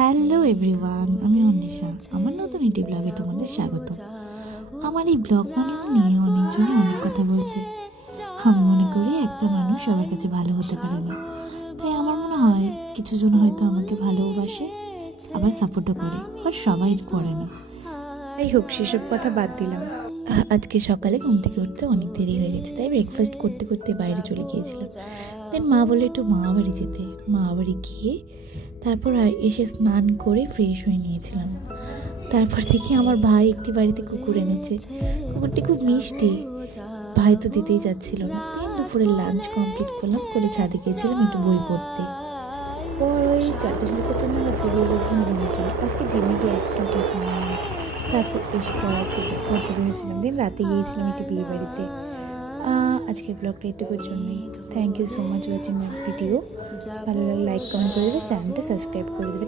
Hello everyone, আমি অন্বেষা। আমার নতুন একটি ব্লগে তোমাদের স্বাগত। আমার এই ব্লগ বানানো নিয়ে অনেকজনই অনেক কথা বলছে। আমি মনে করি একটা মানুষ সবার কাছে ভালো হতে পারে না, তাই আমার মনে হয় কিছু জন হয়তো আমাকে ভালোবাসে, আবার সাপোর্টও করে, বাট সবাই করে না। যাই হোক, সেসব কথা বাদ দিলাম। আজকে সকালে ঘুম থেকে উঠতে অনেক দেরি হয়ে গেছে, তাই ব্রেকফাস্ট করতে করতে বাইরে চলে গিয়েছিলাম। দেন মা বলে একটু মামা বাড়ি যেতে। মামা বাড়ি গিয়ে তারপর এসে স্নান করে ফ্রেশ হয়ে নিয়েছিলাম। তারপর থেকে আমার ভাই একটি বাড়িতে কুকুর এনেছে। কুকুরটি খুব মিষ্টি, ভাই তো দিতেই যাচ্ছিল না। দুপুরে লাঞ্চ কমপ্লিট করলাম, করে ছাদে গিয়েছিলাম একটু বই পড়তে। পর ওই 4:30 নাগাদ বেরিয়ে গেছিলাম জিমের জন্য। আজকে জিমে গিয়ে একটু ট্রিটমেন্ট, তারপর এসে পড়তে বসেছিলাম। দিন রাতে গিয়েছিলাম একটি বিয়ে বাড়িতে। আজকের ব্লগটা এটুকুর জন্যই। Thank you so much watching my video. ভালো লাগলে লাইক কমেন্ট করে দেবে, চ্যানেলটা সাবস্ক্রাইব করে দেবে।